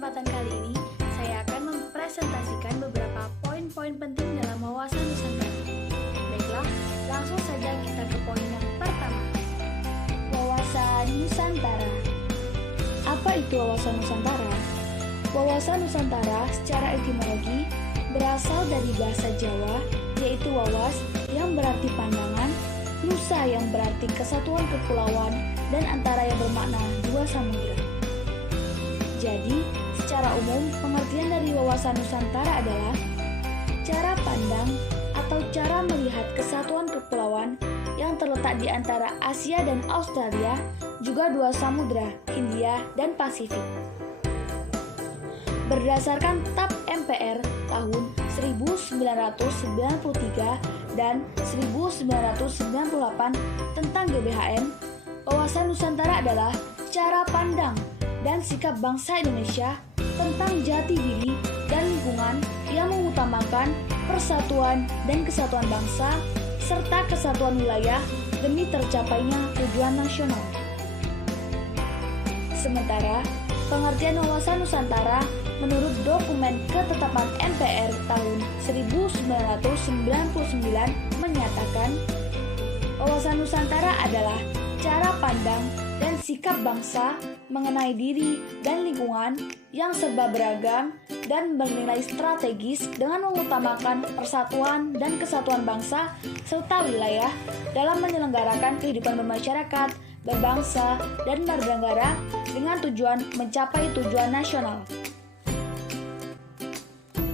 kesempatan kali ini, saya akan mempresentasikan beberapa poin-poin penting dalam wawasan Nusantara. Baiklah, langsung saja kita ke poin yang pertama. Wawasan Nusantara. Apa itu wawasan Nusantara? Wawasan Nusantara secara etimologi berasal dari bahasa Jawa, yaitu wawas yang berarti pandangan, nusa yang berarti kesatuan kepulauan, dan antara yang bermakna dua samudra. Jadi, secara umum, pengertian dari wawasan Nusantara adalah cara pandang atau cara melihat kesatuan kepulauan yang terletak di antara Asia dan Australia, juga dua samudra, Hindia dan Pasifik. Berdasarkan TAP MPR tahun 1993 dan 1998 tentang GBHN, wawasan Nusantara adalah cara pandang dan sikap bangsa Indonesia tentang jati diri dan lingkungan yang mengutamakan persatuan dan kesatuan bangsa serta kesatuan wilayah demi tercapainya tujuan nasional. Sementara, pengertian wawasan Nusantara menurut dokumen ketetapan MPR tahun 1999 menyatakan wawasan Nusantara adalah cara pandang dan sikap bangsa mengenai diri dan lingkungan yang serba beragam dan bernilai strategis dengan mengutamakan persatuan dan kesatuan bangsa serta wilayah dalam menyelenggarakan kehidupan bermasyarakat, berbangsa, dan bernegara dengan tujuan mencapai tujuan nasional.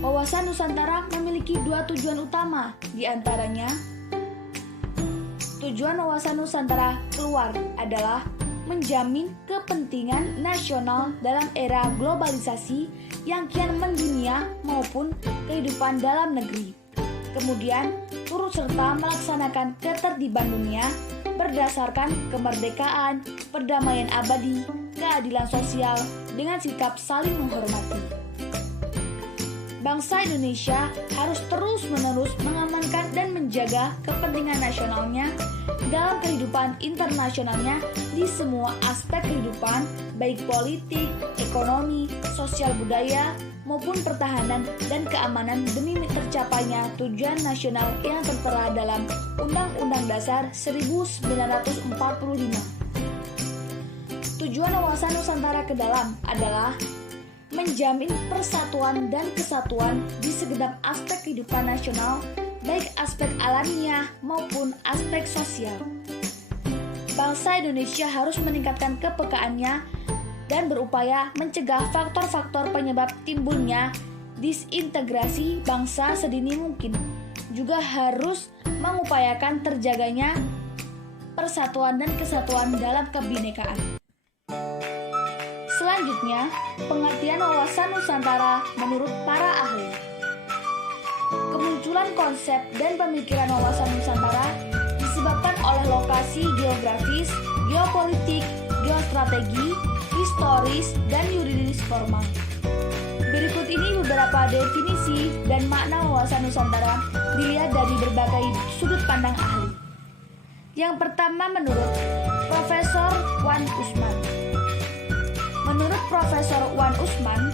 Wawasan Nusantara memiliki dua tujuan utama, diantaranya tujuan wawasan Nusantara keluar adalah menjamin kepentingan nasional dalam era globalisasi yang kian mendunia maupun kehidupan dalam negeri. Kemudian, turut serta melaksanakan ketertiban dunia berdasarkan kemerdekaan, perdamaian abadi, keadilan sosial dengan sikap saling menghormati. Bangsa Indonesia harus terus-menerus mengamankan dan menjaga kepentingan nasionalnya dalam kehidupan internasionalnya di semua aspek kehidupan, baik politik, ekonomi, sosial budaya, maupun pertahanan dan keamanan demi tercapainya tujuan nasional yang tertera dalam Undang-Undang Dasar 1945. Tujuan wawasan Nusantara ke dalam adalah menjamin persatuan dan kesatuan di segenap aspek kehidupan nasional, baik aspek alamiah maupun aspek sosial. Bangsa Indonesia harus meningkatkan kepekaannya dan berupaya mencegah faktor-faktor penyebab timbulnya disintegrasi bangsa sedini mungkin. Juga harus mengupayakan terjaganya persatuan dan kesatuan dalam kebinekaan. Selanjutnya, pengertian wawasan Nusantara menurut para ahli. Kemunculan konsep dan pemikiran wawasan Nusantara disebabkan oleh lokasi geografis, geopolitik, geostrategi, historis, dan yuridis formal. Berikut ini beberapa definisi dan makna wawasan Nusantara dilihat dari berbagai sudut pandang ahli. Yang pertama menurut Profesor Wan Usman. Menurut Profesor Wan Usman,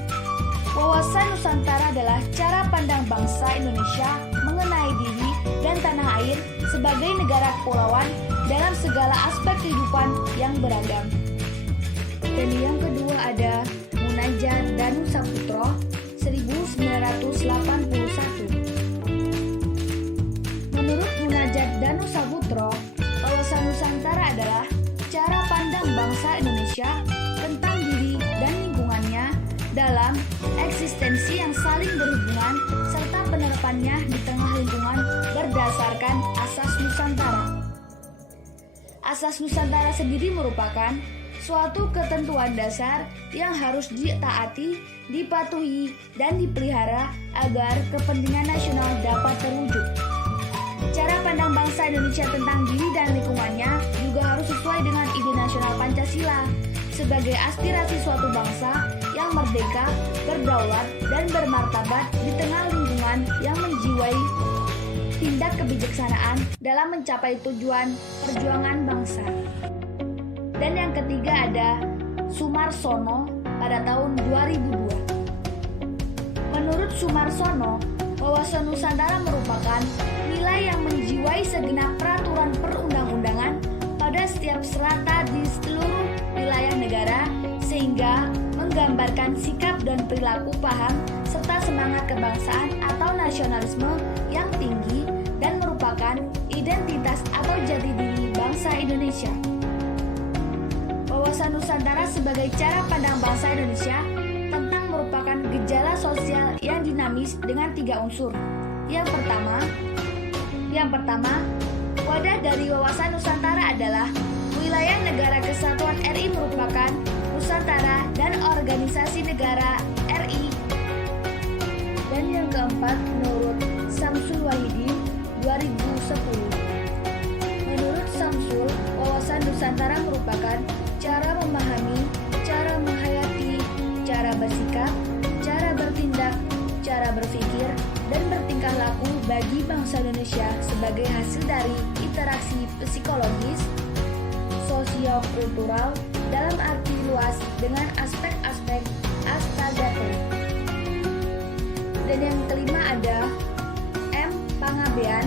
wawasan Nusantara adalah cara pandang bangsa Indonesia mengenai diri dan tanah air sebagai negara kepulauan dalam segala aspek kehidupan yang beragam. Dan yang kedua ada Munajat Danu Saputro 1981. Menurut Munajat Danu Saputro, wawasan Nusantara adalah cara pandang bangsa Indonesia tentang diri dan lingkungannya dalam eksistensi yang saling berhubungan serta penerapannya di tengah lingkungan berdasarkan Asas Nusantara. Asas Nusantara sendiri merupakan suatu ketentuan dasar yang harus ditaati, dipatuhi, dan dipelihara agar kepentingan nasional dapat terwujud. Cara pandang bangsa Indonesia tentang diri dan lingkungannya juga harus sesuai dengan ide nasional Pancasila sebagai aspirasi suatu bangsa yang merdeka, berdaulat, dan bermartabat di tengah lingkungan yang menjiwai tindak kebijaksanaan dalam mencapai tujuan perjuangan bangsa. Dan yang ketiga ada Sumarsono pada tahun 2002. Menurut Sumarsono, wawasan Nusantara merupakan nilai yang menjiwai segenap peraturan perundang-undangan pada setiap strata di seluruh wilayah negara, sehingga menggambarkan sikap dan perilaku paham serta semangat kebangsaan atau nasionalisme yang tinggi dan merupakan identitas atau jati diri bangsa Indonesia. Wawasan Nusantara sebagai cara pandang bangsa Indonesia tentang merupakan gejala sosial yang dinamis dengan 3 unsur. Yang pertama, wadah dari wawasan Nusantara adalah wilayah negara kesatuan RI merupakan Nusantara dan organisasi negara RI. Dan yang keempat, menurut Samsul Wahidin 2010. Menurut Samsul, wawasan Nusantara merupakan cara memahami, cara menghayati, cara bersikap, cara bertindak, cara berpikir, dan bertingkah laku bagi bangsa Indonesia sebagai hasil dari interaksi psikologis, sosio-kultural dalam arti luas dengan aspek-aspek astagate. Dan yang kelima ada M. Pangabean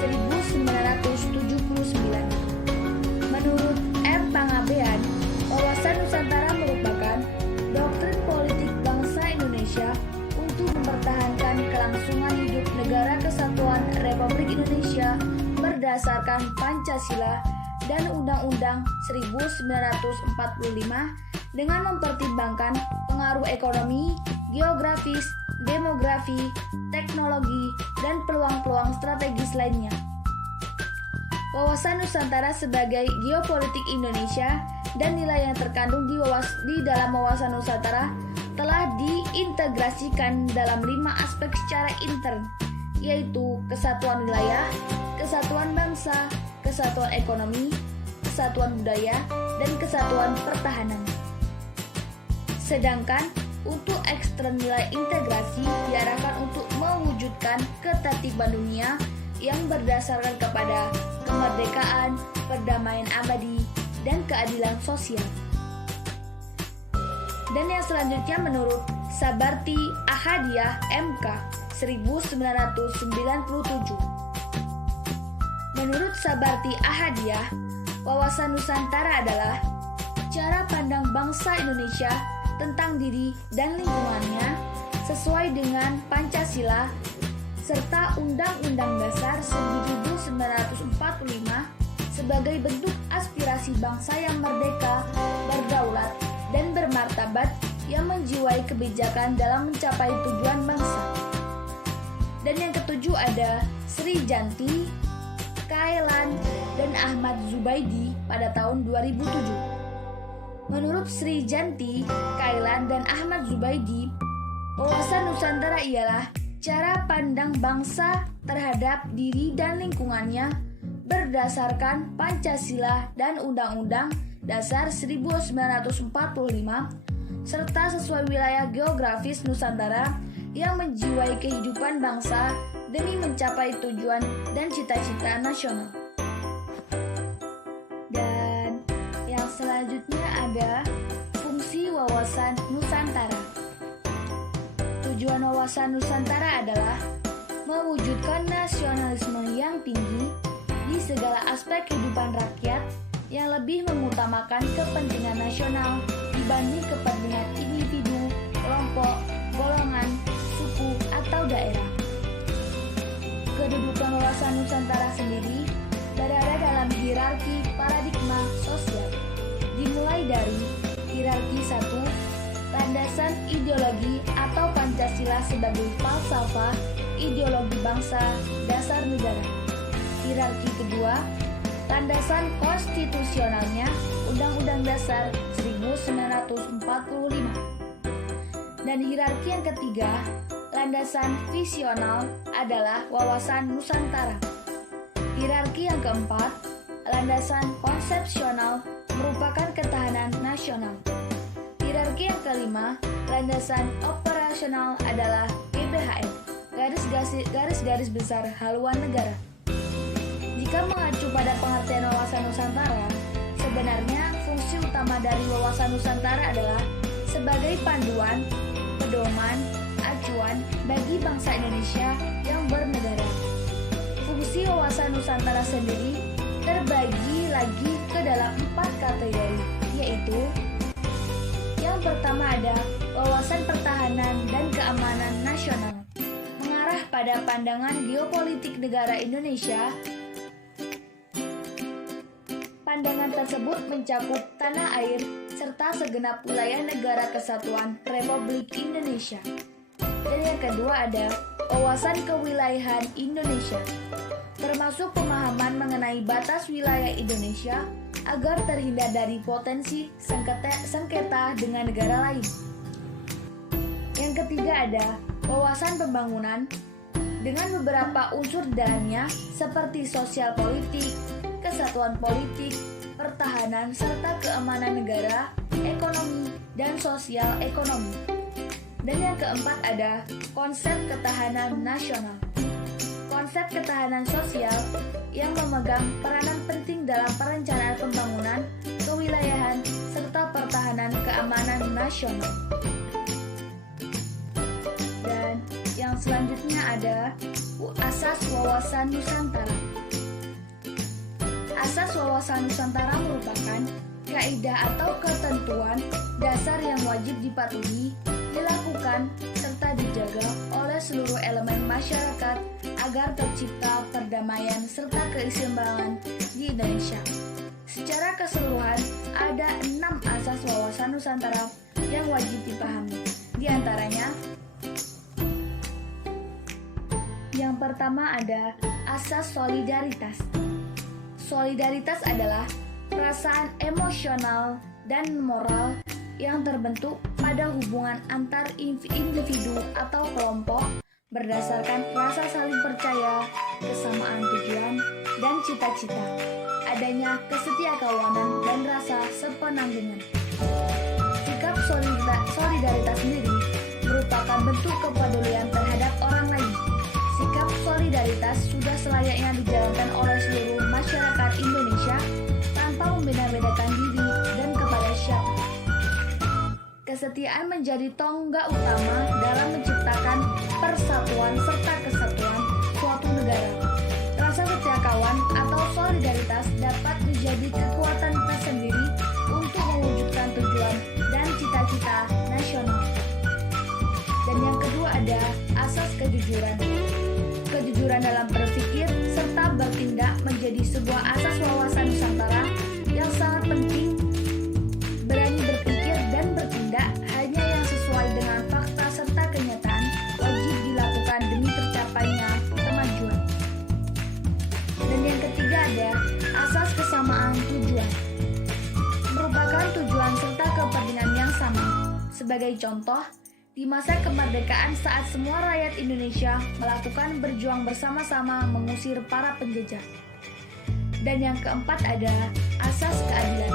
1979. Menurut M. Pangabean, wawasan Nusantara merupakan doktrin politik bangsa Indonesia untuk mempertahankan kelangsungan hidup Negara Kesatuan Republik Indonesia berdasarkan Pancasila dan Undang-Undang 1945 dengan mempertimbangkan pengaruh ekonomi, geografis, demografi, teknologi, dan peluang-peluang strategis lainnya. Wawasan Nusantara sebagai geopolitik Indonesia dan nilai yang terkandung di dalam wawasan Nusantara telah diintegrasikan dalam 5 aspek secara intern, yaitu kesatuan wilayah, kesatuan bangsa, kesatuan ekonomi, kesatuan budaya, dan kesatuan pertahanan. Sedangkan untuk ekstern nilai integrasi diarahkan untuk mewujudkan ketertiban dunia yang berdasarkan kepada kemerdekaan, perdamaian abadi, dan keadilan sosial. Dan yang selanjutnya menurut Sabarti Ahadiah MK 1997. Menurut Sabarti Ahadiah, wawasan Nusantara adalah cara pandang bangsa Indonesia tentang diri dan lingkungannya sesuai dengan Pancasila serta Undang-Undang Dasar 1945 sebagai bentuk aspirasi bangsa yang merdeka, berdaulat, dan bermartabat yang menjiwai kebijakan dalam mencapai tujuan bangsa. Dan yang ketujuh ada Sri Janti, Kailan, dan Ahmad Zubaidi pada tahun 2007. Menurut Sri Janti, Kailan, dan Ahmad Zubaidi, wawasan Nusantara ialah cara pandang bangsa terhadap diri dan lingkungannya berdasarkan Pancasila dan Undang-Undang Dasar 1945 serta sesuai wilayah geografis Nusantara yang menjiwai kehidupan bangsa demi mencapai tujuan dan cita-cita nasional. Dan yang selanjutnya ada fungsi wawasan Nusantara. Tujuan wawasan Nusantara adalah mewujudkan nasionalisme yang tinggi di segala aspek kehidupan rakyat yang lebih mengutamakan kepentingan nasional dibanding kepentingan individu, kelompok, golongan, suku, atau daerah. Kedudukan wawasan Nusantara sendiri berada dalam hierarki paradigma sosial, dimulai dari hierarki 1, landasan ideologi atau Pancasila sebagai falsafah ideologi bangsa dasar negara. Hierarki kedua, landasan konstitusionalnya Undang-Undang Dasar 1945. Dan hierarki yang ketiga, landasan visional adalah wawasan Nusantara. Hierarki yang keempat, landasan konsepsional merupakan ketahanan nasional. Hierarki yang kelima, landasan operasional adalah GBHN, garis-garis besar haluan negara. Jika mengacu pada pengertian wawasan Nusantara, sebenarnya fungsi utama dari wawasan Nusantara adalah sebagai panduan, pedoman, acuan, kesatuan bagi bangsa Indonesia yang bernegara. Fungsi wawasan Nusantara sendiri terbagi lagi ke dalam 4 kategori, yaitu yang pertama ada wawasan pertahanan dan keamanan nasional, mengarah pada pandangan geopolitik negara Indonesia. Pandangan tersebut mencakup tanah air serta segenap wilayah negara kesatuan Republik Indonesia. Dan yang kedua ada wawasan kewilayahan Indonesia, termasuk pemahaman mengenai batas wilayah Indonesia agar terhindar dari potensi sengketa dengan negara lain. Yang ketiga ada wawasan pembangunan dengan beberapa unsur di dalamnya seperti sosial politik, kesatuan politik, pertahanan, serta keamanan negara, ekonomi, dan sosial ekonomi. Dan yang keempat ada konsep ketahanan nasional. Konsep ketahanan sosial yang memegang peranan penting dalam perencanaan pembangunan, kewilayahan, serta pertahanan keamanan nasional. Dan yang selanjutnya ada asas wawasan Nusantara. Asas wawasan Nusantara merupakan kaidah atau ketentuan dasar yang wajib dipatuhi, dilakukan, serta dijaga oleh seluruh elemen masyarakat agar tercipta perdamaian serta keseimbangan di Indonesia. Secara keseluruhan, ada 6 asas wawasan Nusantara yang wajib dipahami. Di antaranya, yang pertama ada asas solidaritas. Solidaritas adalah perasaan emosional dan moral yang terbentuk pada hubungan antar individu atau kelompok berdasarkan rasa saling percaya, kesamaan tujuan, dan cita-cita, adanya kesetiakawanan dan rasa sepenanggungan. Sikap solidaritas sendiri merupakan bentuk kepedulian terhadap orang lain. Sikap solidaritas sudah selayaknya dijalankan oleh seluruh masyarakat Indonesia tanpa membeda-bedakan diri dan kepada siapa. Kesetiaan menjadi tonggak utama dalam menciptakan persatuan serta kesatuan suatu negara. Rasa setiakawan atau solidaritas dapat menjadi kekuatan tersendiri untuk mewujudkan tujuan dan cita-cita nasional. Dan yang kedua ada asas kejujuran. Kejujuran dalam berpikir serta bertindak menjadi sebuah asas wawasan Nusantara yang sangat penting. Berani berpikir dan bertindak hanya yang sesuai dengan fakta serta kenyataan wajib dilakukan demi tercapainya kemajuan. Dan yang ketiga ada asas kesamaan tujuan. Merupakan tujuan serta kepentingan yang sama. Sebagai contoh, di masa kemerdekaan saat semua rakyat Indonesia melakukan berjuang bersama-sama mengusir para penjajah. Dan yang keempat ada asas keadilan.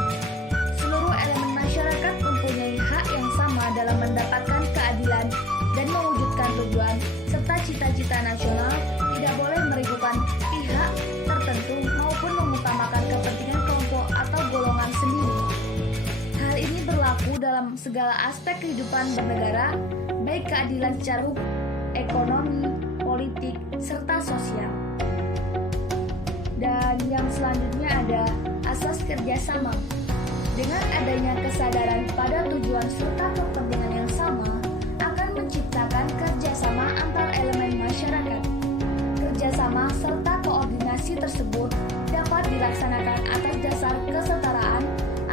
Seluruh elemen masyarakat mempunyai hak yang sama dalam mendapatkan keadilan dan mewujudkan tujuan serta cita-cita nasional, tidak boleh meragukan pihak tertentu maupun mengutamakan kepentingan kelompok atau golongan sendiri. Hal ini berlaku dalam segala aspek kehidupan bernegara, baik keadilan secara hukum, ekonomi, politik, serta sosial. Dan yang selanjutnya ada asas kerjasama. Dengan adanya kesadaran pada tujuan serta kepentingan yang sama, akan menciptakan kerjasama antar elemen masyarakat. Kerjasama serta koordinasi tersebut dapat dilaksanakan atas dasar kesetaraan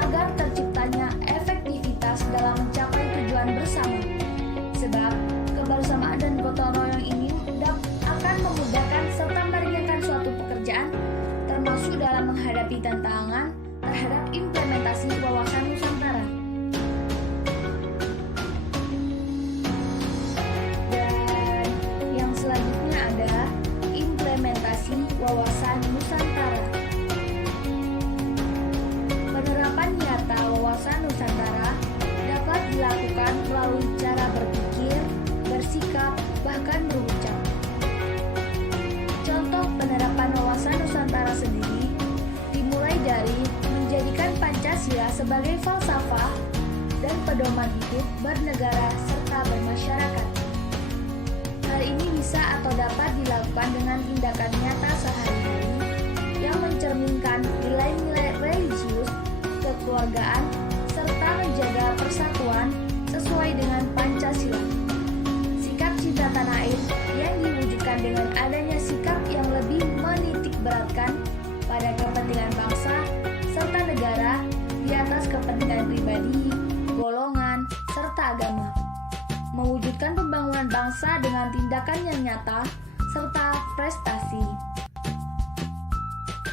agar terciptanya efektivitas dalam mencapai tujuan bersama. Sebab kebersamaan dan gotong royong ini akan memudahkan serta meringankan suatu pekerjaan, termasuk dalam menghadapi tantangan terhadap implementasi wawasan Nusantara. Dan yang selanjutnya adalah implementasi wawasan Nusantara. Penerapan nyata wawasan Nusantara dapat dilakukan melalui cara berpikir, bersikap, bahkan berucap. Contoh penerapan wawasan Nusantara sendiri dimulai dari menjadikan Pancasila sebagai falsafah dan pedoman hidup bernegara serta bermasyarakat. bisa atau dapat dilakukan dengan tindakan nyata sehari-hari yang mencerminkan nilai-nilai religius, kekeluargaan, serta menjaga persatuan sesuai dengan Pancasila. Sikap cinta tanah air yang diwujudkan dengan adanya sikap yang lebih menitik beratkan pada kepentingan bangsa serta negara di atas kepentingan pribadi, golongan, serta agama. Mewujudkan pembangunan bangsa dengan tindakan yang nyata serta prestasi.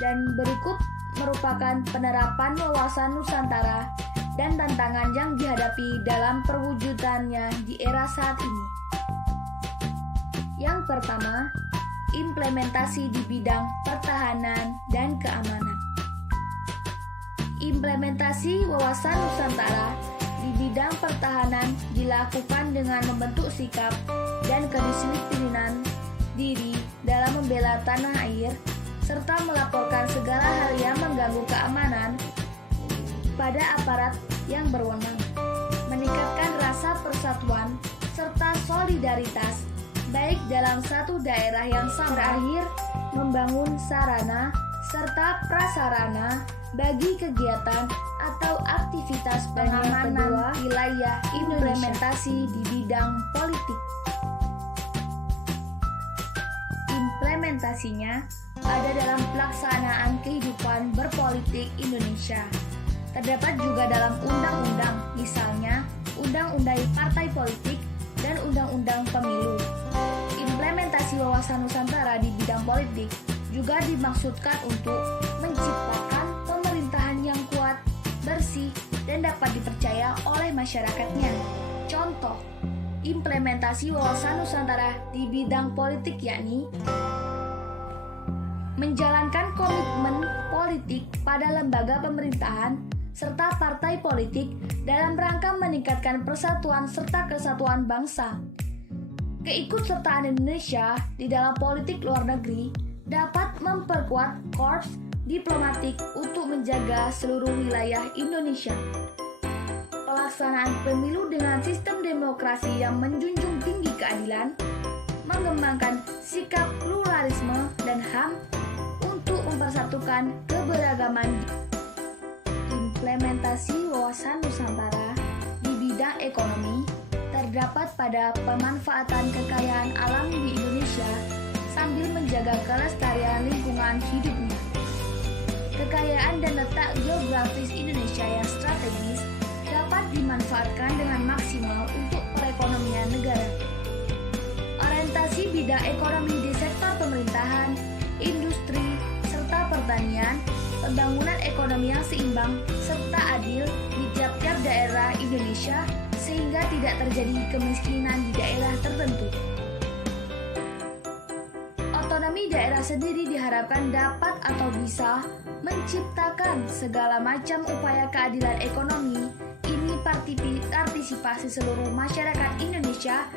Dan berikut merupakan penerapan wawasan Nusantara dan tantangan yang dihadapi dalam perwujudannya di era saat ini. Yang pertama, implementasi di bidang pertahanan dan keamanan. Implementasi wawasan Nusantara di bidang pertahanan dilakukan dengan membentuk sikap dan kedisiplinan diri dalam membela tanah air serta melaporkan segala hal yang mengganggu keamanan pada aparat yang berwenang, meningkatkan rasa persatuan serta solidaritas baik dalam satu daerah yang sama. Terakhir, membangun sarana serta prasarana bagi kegiatan atau aktivitas pengamanan wilayah implementasi di bidang politik. Implementasinya ada dalam pelaksanaan kehidupan berpolitik Indonesia. Terdapat juga dalam undang-undang, misalnya Undang-Undang Partai Politik dan Undang-Undang Pemilu. Implementasi wawasan Nusantara di bidang politik juga dimaksudkan untuk menciptakan pemerintahan yang kuat, bersih, dan dapat dipercaya oleh masyarakatnya. Contoh, implementasi wawasan Nusantara di bidang politik yakni menjalankan komitmen politik pada lembaga pemerintahan serta partai politik dalam rangka meningkatkan persatuan serta kesatuan bangsa. Keikutsertaan Indonesia di dalam politik luar negeri dapat memperkuat korps diplomatik untuk menjaga seluruh wilayah Indonesia. Pelaksanaan pemilu dengan sistem demokrasi yang menjunjung tinggi keadilan, mengembangkan sikap pluralisme dan HAM untuk mempersatukan keberagaman. Implementasi wawasan Nusantara di bidang ekonomi terdapat pada pemanfaatan kekayaan alam di Indonesia sambil menjaga kelestarian lingkungan hidupnya. Kekayaan dan letak geografis Indonesia yang strategis dapat dimanfaatkan dengan maksimal untuk perekonomian negara. Orientasi bidang ekonomi di sektor pemerintahan, industri, serta pertanian, pembangunan ekonomi yang seimbang serta adil di tiap-tiap daerah Indonesia sehingga tidak terjadi kemiskinan di daerah tertentu. Otonomi daerah sendiri diharapkan dapat atau bisa menciptakan segala macam upaya keadilan ekonomi. Ini partisipasi seluruh masyarakat Indonesia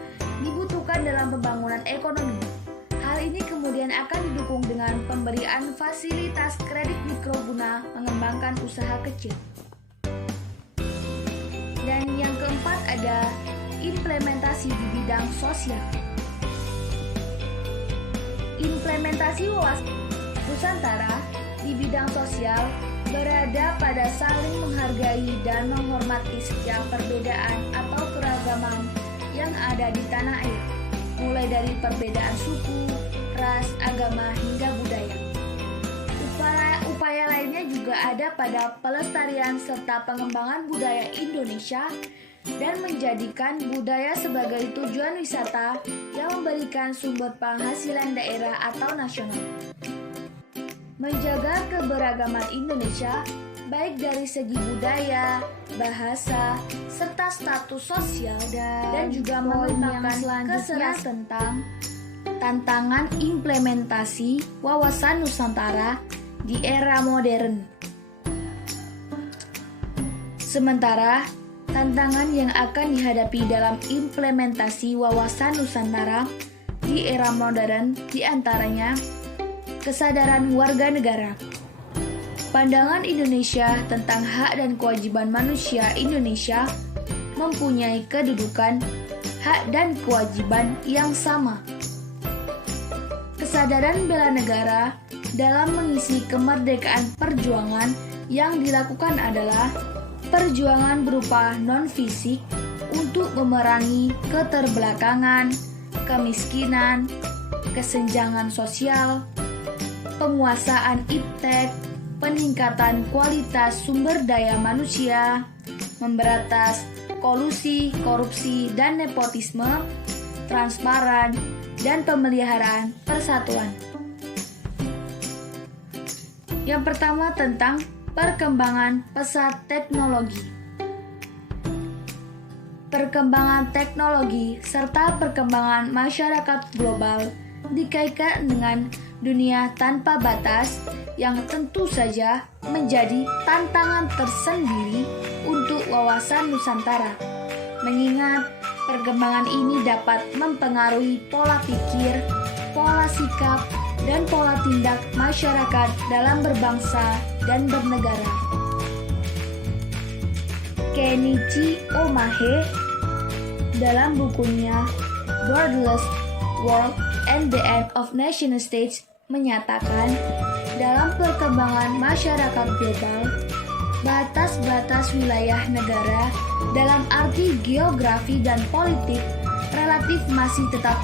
dibutuhkan dalam pembangunan ekonomi. Hal ini kemudian akan didukung dengan pemberian fasilitas kredit mikro guna mengembangkan usaha kecil. Dan yang keempat ada implementasi di bidang sosial. Implementasi wawasan Nusantara di bidang sosial berada pada saling menghargai dan menghormati setiap perbedaan atau keragaman yang ada di tanah air, mulai dari perbedaan suku, ras, agama, hingga budaya. Upaya lainnya juga ada pada pelestarian serta pengembangan budaya Indonesia dan menjadikan budaya sebagai tujuan wisata yang memberikan sumber penghasilan daerah atau nasional. Menjaga keberagaman Indonesia baik dari segi budaya, bahasa, serta status sosial dan juga mengembangkan keserasian tentang tantangan implementasi wawasan Nusantara di era modern. Sementara tantangan yang akan dihadapi dalam implementasi wawasan Nusantara di era modern diantaranya kesadaran warga negara, pandangan Indonesia tentang hak dan kewajiban manusia Indonesia mempunyai kedudukan, hak dan kewajiban yang sama, kesadaran bela negara dalam mengisi kemerdekaan perjuangan yang dilakukan adalah perjuangan berupa non-fisik untuk memerangi keterbelakangan, kemiskinan, kesenjangan sosial, penguasaan iptek, peningkatan kualitas sumber daya manusia, memberantas kolusi, korupsi, dan nepotisme, transparan, dan pemeliharaan persatuan. Yang pertama tentang perkembangan pesat teknologi. Perkembangan teknologi serta perkembangan masyarakat global dikaitkan dengan dunia tanpa batas yang tentu saja menjadi tantangan tersendiri untuk wawasan Nusantara. Mengingat perkembangan ini dapat mempengaruhi pola pikir, pola sikap, dan pola tindak masyarakat dalam berbangsa dan bernegara. Kenichi Omahe dalam bukunya Borderless World and the End of Nation States menyatakan, dalam perkembangan masyarakat global, batas-batas wilayah negara dalam arti geografi dan politik relatif masih tetap.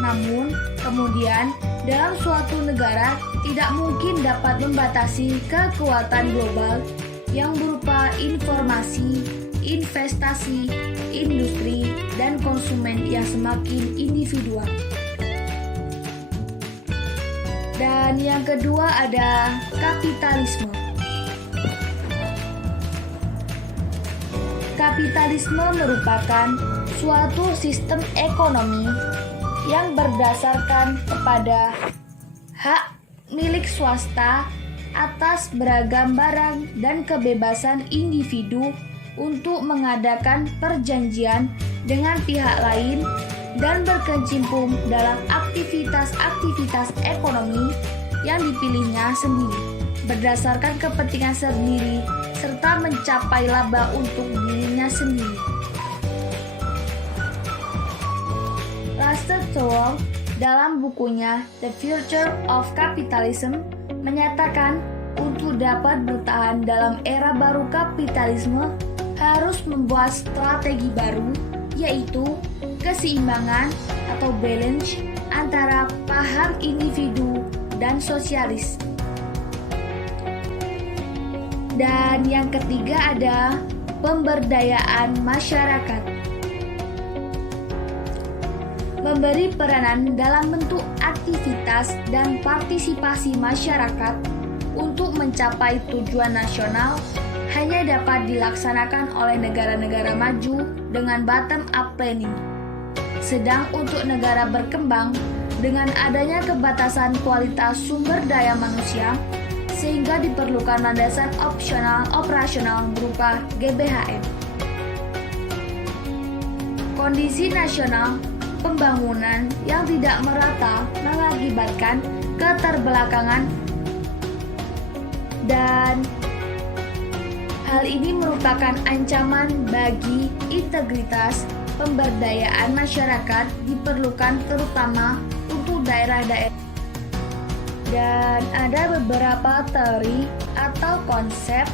Namun, kemudian dalam suatu negara tidak mungkin dapat membatasi kekuatan global yang berupa informasi, investasi, industri, dan konsumen yang semakin individual. Dan yang kedua ada kapitalisme. Kapitalisme merupakan suatu sistem ekonomi yang berdasarkan kepada hak milik swasta atas beragam barang dan kebebasan individu untuk mengadakan perjanjian dengan pihak lain dan berkecimpung dalam aktivitas-aktivitas ekonomi yang dipilihnya sendiri, berdasarkan kepentingan sendiri, serta mencapai laba untuk dirinya sendiri. Lester Sowell dalam bukunya The Future of Capitalism menyatakan untuk dapat bertahan dalam era baru kapitalisme harus membuat strategi baru, yaitu keseimbangan atau balance antara paham individu dan sosialis. Dan yang ketiga ada pemberdayaan masyarakat. Memberi peranan dalam bentuk aktivitas dan partisipasi masyarakat untuk mencapai tujuan nasional hanya dapat dilaksanakan oleh negara-negara maju dengan bottom-up planning. Sedang untuk negara berkembang, dengan adanya kebatasan kualitas sumber daya manusia, sehingga diperlukan landasan operasional berupa GBHM. Kondisi nasional pembangunan yang tidak merata mengakibatkan keterbelakangan, dan hal ini merupakan ancaman bagi integritas pemberdayaan masyarakat, diperlukan terutama untuk daerah-daerah. Dan ada beberapa teori atau konsep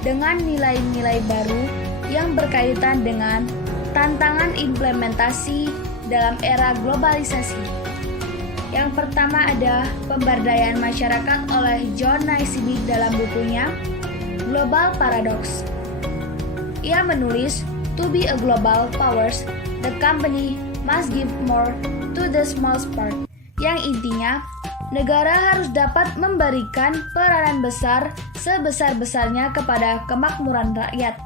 dengan nilai-nilai baru yang berkaitan dengan tantangan implementasi dalam era globalisasi. Yang pertama ada pemberdayaan masyarakat oleh John Naisbitt dalam bukunya Global Paradox. Ia menulis, to be a global powers, the company must give more to the small part. Yang intinya, negara harus dapat memberikan peranan besar sebesar-besarnya kepada kemakmuran rakyat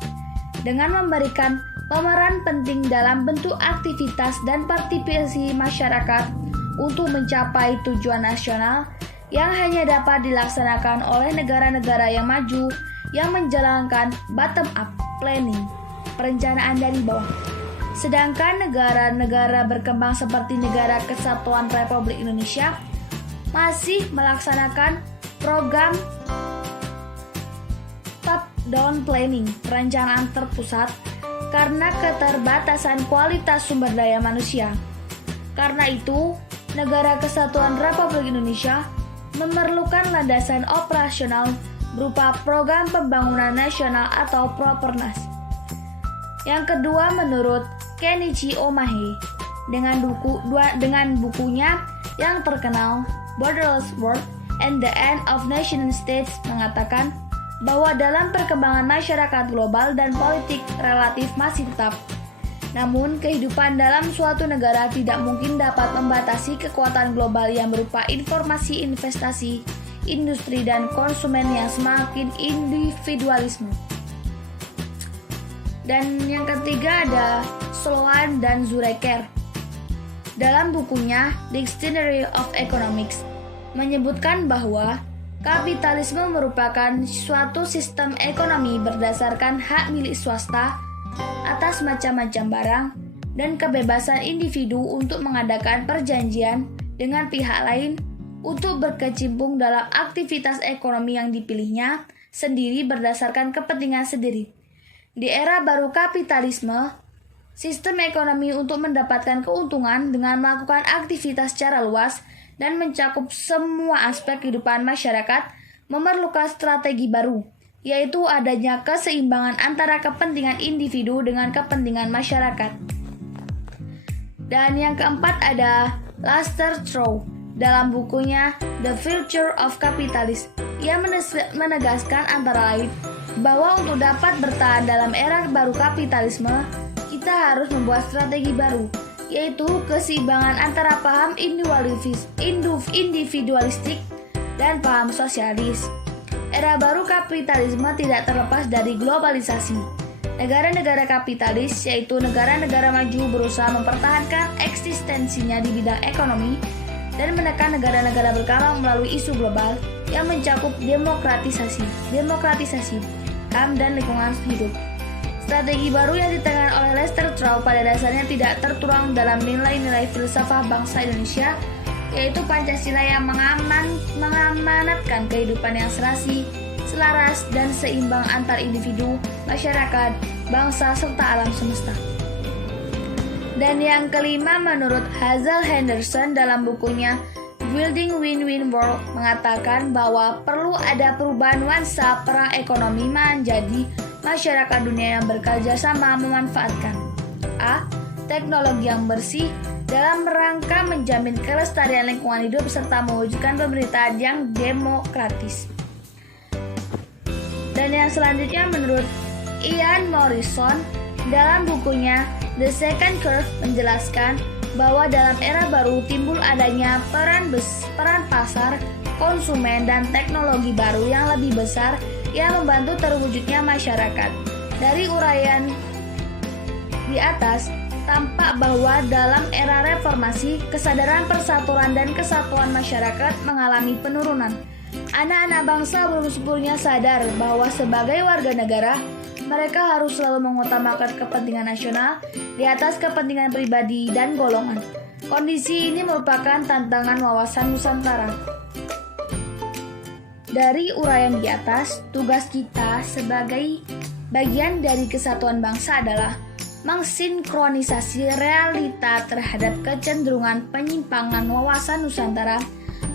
dengan memberikan pemeran penting dalam bentuk aktivitas dan partisipasi masyarakat untuk mencapai tujuan nasional yang hanya dapat dilaksanakan oleh negara-negara yang maju yang menjalankan bottom-up planning, perencanaan dari bawah. Sedangkan negara-negara berkembang seperti Negara Kesatuan Republik Indonesia masih melaksanakan program top-down planning, perencanaan terpusat, karena keterbatasan kualitas sumber daya manusia. Karena itu, Negara Kesatuan Republik Indonesia memerlukan landasan operasional berupa Program Pembangunan Nasional atau Propernas. Yang kedua, menurut Kenichi Omae, dengan bukunya yang terkenal Borderless World and the End of Nation States mengatakan bahwa dalam perkembangan masyarakat global dan politik relatif masih tetap. Namun, kehidupan dalam suatu negara tidak mungkin dapat membatasi kekuatan global yang berupa informasi, investasi, industri, dan konsumen yang semakin individualisme. Dan yang ketiga ada Sloan dan Zureker. Dalam bukunya Dictionary of Economics menyebutkan bahwa kapitalisme merupakan suatu sistem ekonomi berdasarkan hak milik swasta atas macam-macam barang dan kebebasan individu untuk mengadakan perjanjian dengan pihak lain untuk berkecimpung dalam aktivitas ekonomi yang dipilihnya sendiri berdasarkan kepentingan sendiri. Di era baru kapitalisme, sistem ekonomi untuk mendapatkan keuntungan dengan melakukan aktivitas secara luas dan mencakup semua aspek kehidupan masyarakat memerlukan strategi baru, yaitu adanya keseimbangan antara kepentingan individu dengan kepentingan masyarakat. Dan yang keempat ada Lester Trow dalam bukunya The Future of Capitalism. Ia menegaskan antara lain bahwa untuk dapat bertahan dalam era baru kapitalisme, kita harus membuat strategi baru, yaitu keseimbangan antara paham individualistik dan paham sosialis. Era baru kapitalisme tidak terlepas dari globalisasi. Negara-negara kapitalis, yaitu negara-negara maju, berusaha mempertahankan eksistensinya di bidang ekonomi dan menekan negara-negara berkembang melalui isu global yang mencakup demokratisasi, HAM, dan lingkungan hidup. Strategi baru yang ditekankan oleh Lester Trow pada dasarnya tidak tertuang dalam nilai-nilai filsafat bangsa Indonesia, yaitu Pancasila yang mengamanatkan kehidupan yang serasi, selaras, dan seimbang antar individu, masyarakat, bangsa, serta alam semesta. Dan yang kelima, menurut Hazel Henderson dalam bukunya Building Win-Win World mengatakan bahwa perlu ada perubahan nuansa perang ekonomi menjadi masyarakat dunia yang bekerja sama memanfaatkan A. Teknologi yang bersih dalam rangka menjamin kelestarian lingkungan hidup serta mewujudkan pemerintahan yang demokratis. Dan yang selanjutnya menurut Ian Morrison dalam bukunya The Second Curve menjelaskan bahwa dalam era baru timbul adanya peran pasar, konsumen, dan teknologi baru yang lebih besar yang membantu terwujudnya masyarakat. Dari uraian di atas, tampak bahwa dalam era reformasi, kesadaran persatuan dan kesatuan masyarakat mengalami penurunan. Anak-anak bangsa belum sepenuhnya sadar bahwa sebagai warga negara, mereka harus selalu mengutamakan kepentingan nasional di atas kepentingan pribadi dan golongan. Kondisi ini merupakan tantangan wawasan Nusantara. Dari uraian di atas, tugas kita sebagai bagian dari kesatuan bangsa adalah mensinkronisasi realita terhadap kecenderungan penyimpangan wawasan Nusantara,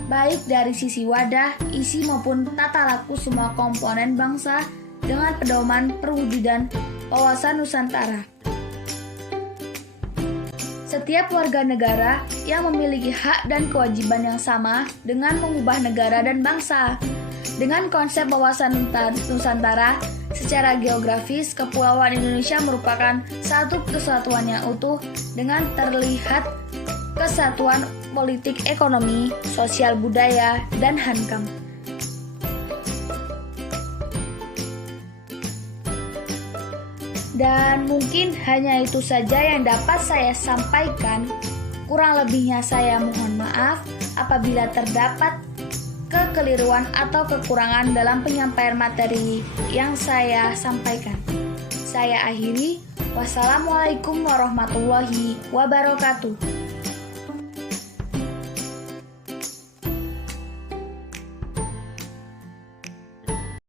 baik dari sisi wadah, isi maupun tata laku semua komponen bangsa dengan pedoman perwujudan wawasan Nusantara. Setiap warga negara yang memiliki hak dan kewajiban yang sama dengan mengubah negara dan bangsa. Dengan konsep wawasan Nusantara, secara geografis, Kepulauan Indonesia merupakan satu kesatuan yang utuh dengan terlihat kesatuan politik, ekonomi, sosial, budaya, dan hankam. Dan mungkin hanya itu saja yang dapat saya sampaikan. Kurang lebihnya saya mohon maaf apabila terdapat kekeliruan atau kekurangan dalam penyampaian materi yang saya sampaikan. Saya akhiri. Wassalamualaikum warahmatullahi wabarakatuh.